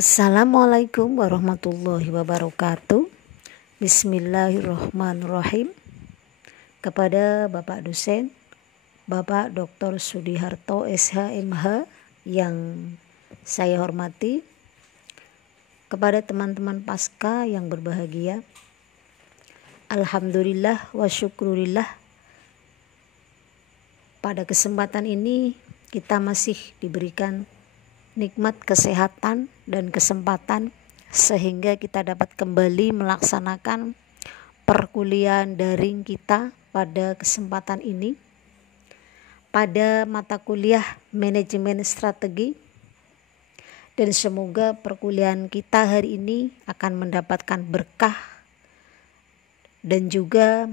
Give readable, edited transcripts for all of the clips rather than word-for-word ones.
Assalamualaikum warahmatullahi wabarakatuh. Bismillahirrahmanirrahim. Kepada Bapak dosen, Bapak Dr. Sudiharto SH.MH yang saya hormati, kepada teman-teman Paskah yang berbahagia, alhamdulillah wa syukurillah, pada kesempatan ini kita masih diberikan nikmat kesehatan dan kesempatan sehingga kita dapat kembali melaksanakan perkuliahan daring kita pada kesempatan ini pada mata kuliah manajemen strategi, dan semoga perkuliahan kita hari ini akan mendapatkan berkah dan juga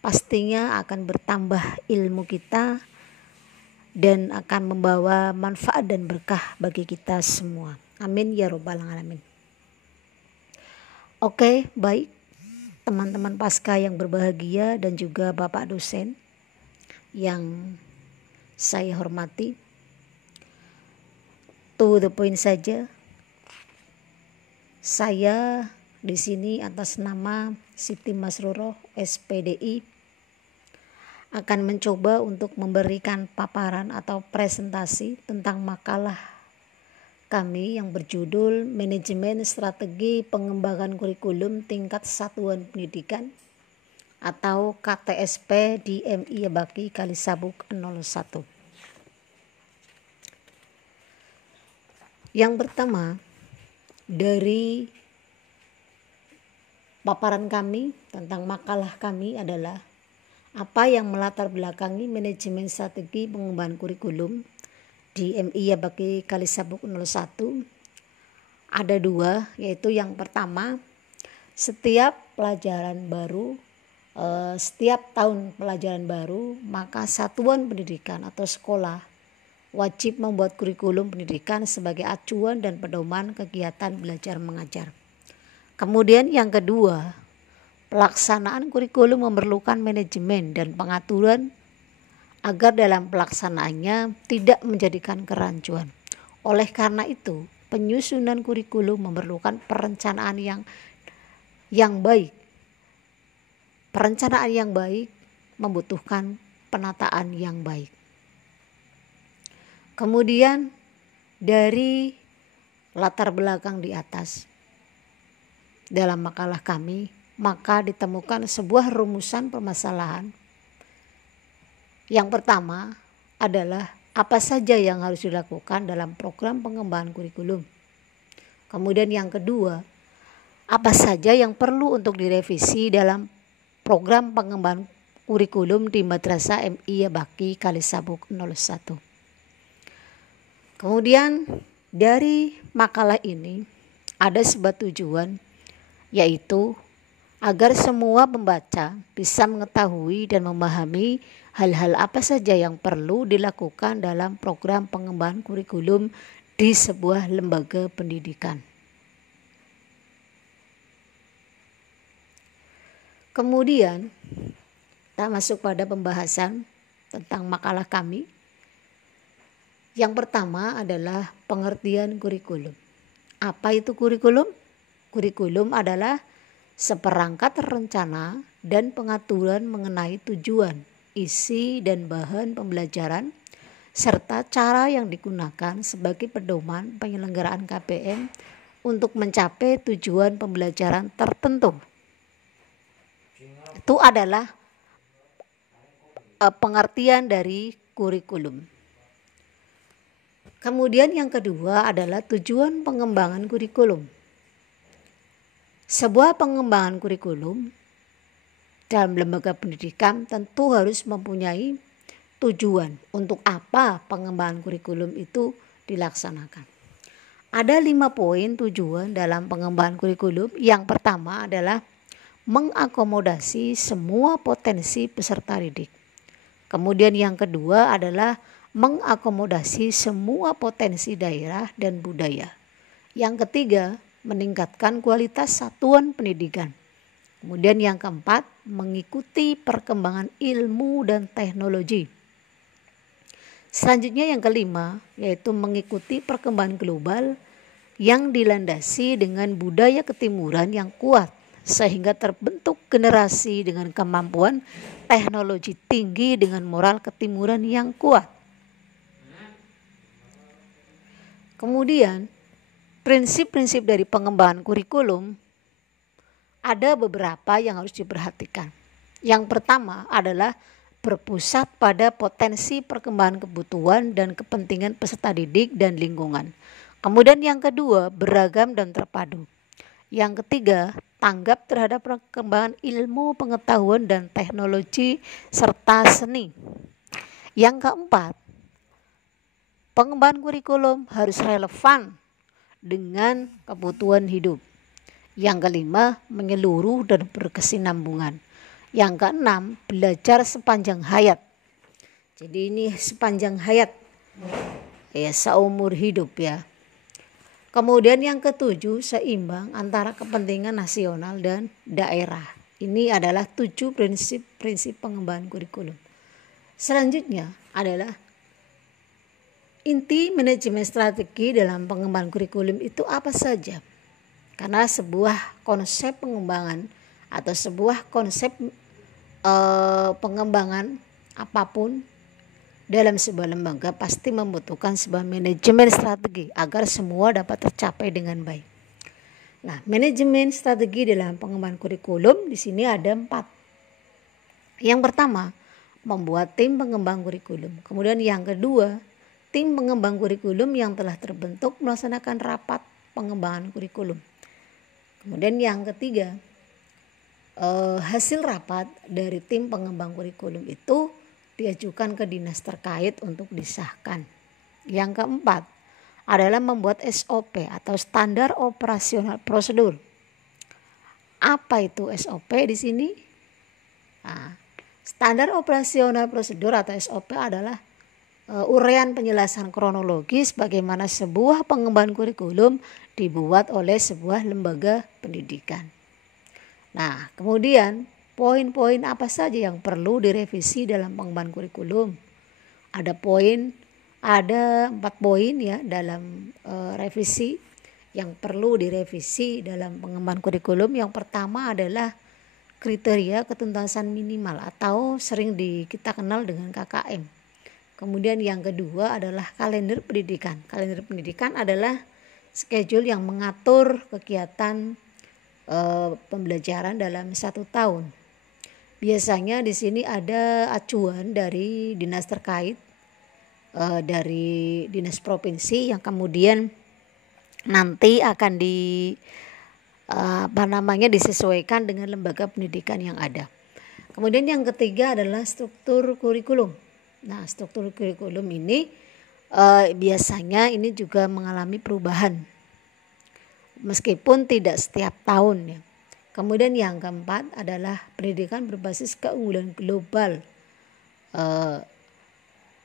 pastinya akan bertambah ilmu kita dan akan membawa manfaat dan berkah bagi kita semua. Amin ya robbal alamin. Oke, baik teman-teman Paskah yang berbahagia dan juga Bapak dosen yang saya hormati. To the point saja. Saya di sini atas nama Siti Masruroh SPDI akan mencoba untuk memberikan paparan atau presentasi tentang makalah kami yang berjudul Manajemen Strategi Pengembangan Kurikulum Tingkat Satuan Pendidikan atau KTSP di MI Bakti Kalisabuk 01. Yang pertama dari paparan kami tentang makalah kami adalah apa yang melatar belakangi manajemen strategi pengembangan kurikulum di MI Bakti Kalisabuk 01. Ada dua, yaitu yang pertama, setiap tahun pelajaran baru maka satuan pendidikan atau sekolah wajib membuat kurikulum pendidikan sebagai acuan dan pedoman kegiatan belajar mengajar. Kemudian yang kedua, pelaksanaan kurikulum memerlukan manajemen dan pengaturan agar dalam pelaksanaannya tidak menjadikan kerancuan. Oleh karena itu, penyusunan kurikulum memerlukan perencanaan yang baik. Perencanaan yang baik membutuhkan penataan yang baik. Kemudian dari latar belakang di atas dalam makalah kami, maka ditemukan sebuah rumusan permasalahan. Yang pertama adalah apa saja yang harus dilakukan dalam program pengembangan kurikulum. Kemudian yang kedua, apa saja yang perlu untuk direvisi dalam program pengembangan kurikulum di Madrasah MI Bakti Kalisabuk 01. Kemudian dari makalah ini ada sebuah tujuan, yaitu agar semua pembaca bisa mengetahui dan memahami hal-hal apa saja yang perlu dilakukan dalam program pengembangan kurikulum di sebuah lembaga pendidikan. Kemudian kita masuk pada pembahasan tentang makalah kami. Yang pertama adalah pengertian kurikulum. Apa itu kurikulum? Kurikulum adalah seperangkat rencana dan pengaturan mengenai tujuan, isi dan bahan pembelajaran, serta cara yang digunakan sebagai pedoman penyelenggaraan KPM untuk mencapai tujuan pembelajaran tertentu. Itu adalah pengertian dari kurikulum. Kemudian yang kedua adalah tujuan pengembangan kurikulum. Sebuah pengembangan kurikulum dalam lembaga pendidikan tentu harus mempunyai tujuan untuk apa pengembangan kurikulum itu dilaksanakan. Ada 5 poin tujuan dalam pengembangan kurikulum. Yang pertama adalah mengakomodasi semua potensi peserta didik. Kemudian yang kedua adalah mengakomodasi semua potensi daerah dan budaya. Yang ketiga, meningkatkan kualitas satuan pendidikan. Kemudian yang keempat, mengikuti perkembangan ilmu dan teknologi. Selanjutnya yang kelima, yaitu mengikuti perkembangan global yang dilandasi dengan budaya ketimuran yang kuat, sehingga terbentuk generasi dengan kemampuan teknologi tinggi dengan moral ketimuran yang kuat. Kemudian prinsip-prinsip dari pengembangan kurikulum ada beberapa yang harus diperhatikan. Yang pertama adalah berpusat pada potensi perkembangan kebutuhan dan kepentingan peserta didik dan lingkungan. Kemudian yang kedua, beragam dan terpadu. Yang ketiga, tanggap terhadap perkembangan ilmu, pengetahuan, dan teknologi serta seni. Yang keempat, pengembangan kurikulum harus relevan dengan kebutuhan hidup. Yang kelima, menyeluruh dan berkesinambungan. Yang keenam, belajar sepanjang hayat. Jadi ini sepanjang hayat, ya, seumur hidup ya. Kemudian yang ketujuh, seimbang antara kepentingan nasional dan daerah. Ini adalah 7 prinsip pengembangan kurikulum. Selanjutnya adalah inti manajemen strategi dalam pengembangan kurikulum itu apa saja? Karena sebuah konsep pengembangan atau sebuah konsep pengembangan apapun dalam sebuah lembaga pasti membutuhkan sebuah manajemen strategi agar semua dapat tercapai dengan baik. Nah, manajemen strategi dalam pengembangan kurikulum di sini ada 4. Yang pertama, membuat tim pengembang kurikulum. Kemudian yang kedua, tim pengembang kurikulum yang telah terbentuk melaksanakan rapat pengembangan kurikulum. Kemudian yang ketiga, hasil rapat dari tim pengembang kurikulum itu diajukan ke dinas terkait untuk disahkan. Yang keempat adalah membuat SOP atau standar operasional prosedur. Apa itu SOP di sini? Nah, standar operasional prosedur atau SOP adalah uraian penjelasan kronologis bagaimana sebuah pengembangan kurikulum dibuat oleh sebuah lembaga pendidikan. Nah, kemudian poin-poin apa saja yang perlu direvisi dalam pengembangan kurikulum? Ada 4 poin ya dalam revisi yang perlu direvisi dalam pengembangan kurikulum. Yang pertama adalah kriteria ketuntasan minimal atau sering kita kenal dengan KKM. Kemudian yang kedua adalah kalender pendidikan. Kalender pendidikan adalah schedule yang mengatur kegiatan pembelajaran dalam 1 tahun. Biasanya di sini ada acuan dari dinas terkait, dari dinas provinsi yang kemudian nanti akan disesuaikan dengan lembaga pendidikan yang ada. Kemudian yang ketiga adalah struktur kurikulum. Nah, struktur kurikulum ini biasanya ini juga mengalami perubahan meskipun tidak setiap tahun ya. Kemudian yang keempat adalah pendidikan berbasis keunggulan global,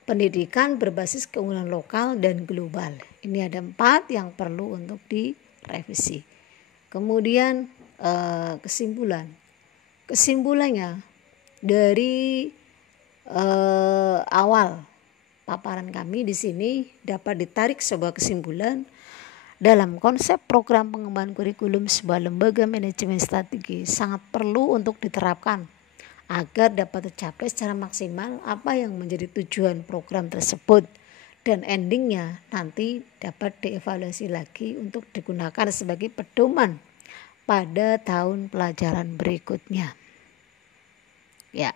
pendidikan berbasis keunggulan lokal dan global. Ini ada 4 yang perlu untuk direvisi. Kemudian kesimpulannya dari awal paparan kami di sini dapat ditarik sebuah kesimpulan. Dalam konsep program pengembangan kurikulum, sebuah lembaga manajemen strategi sangat perlu untuk diterapkan agar dapat tercapai secara maksimal apa yang menjadi tujuan program tersebut, dan endingnya nanti dapat dievaluasi lagi untuk digunakan sebagai pedoman pada tahun pelajaran berikutnya. Ya,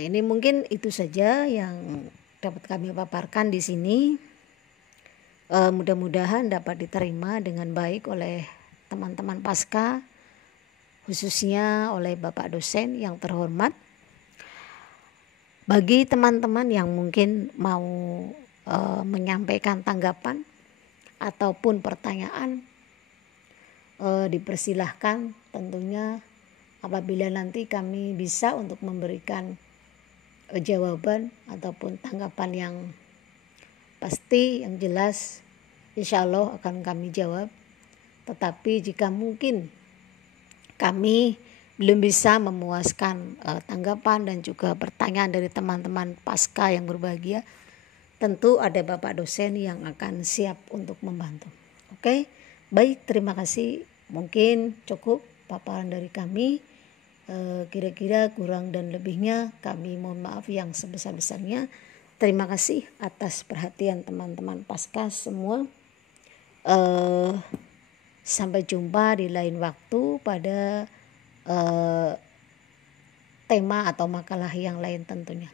ini mungkin itu saja yang dapat kami paparkan di sini. Mudah-mudahan dapat diterima dengan baik oleh teman-teman Pasca, khususnya oleh Bapak dosen yang terhormat. Bagi teman-teman yang mungkin mau menyampaikan tanggapan ataupun pertanyaan, dipersilahkan tentunya apabila nanti kami bisa untuk memberikan jawaban ataupun tanggapan yang pasti, yang jelas, insya Allah akan kami jawab. Tetapi jika mungkin kami belum bisa memuaskan tanggapan dan juga pertanyaan dari teman-teman Pasca yang berbahagia, tentu ada Bapak dosen yang akan siap untuk membantu. Oke, baik, terima kasih. Mungkin cukup paparan dari kami. Kira-kira kurang dan lebihnya kami mohon maaf yang sebesar-besarnya. Terima kasih atas perhatian teman-teman Pasca semua. Sampai jumpa di lain waktu pada tema atau makalah yang lain tentunya.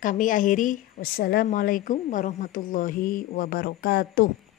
Kami akhiri. Wassalamualaikum warahmatullahi wabarakatuh.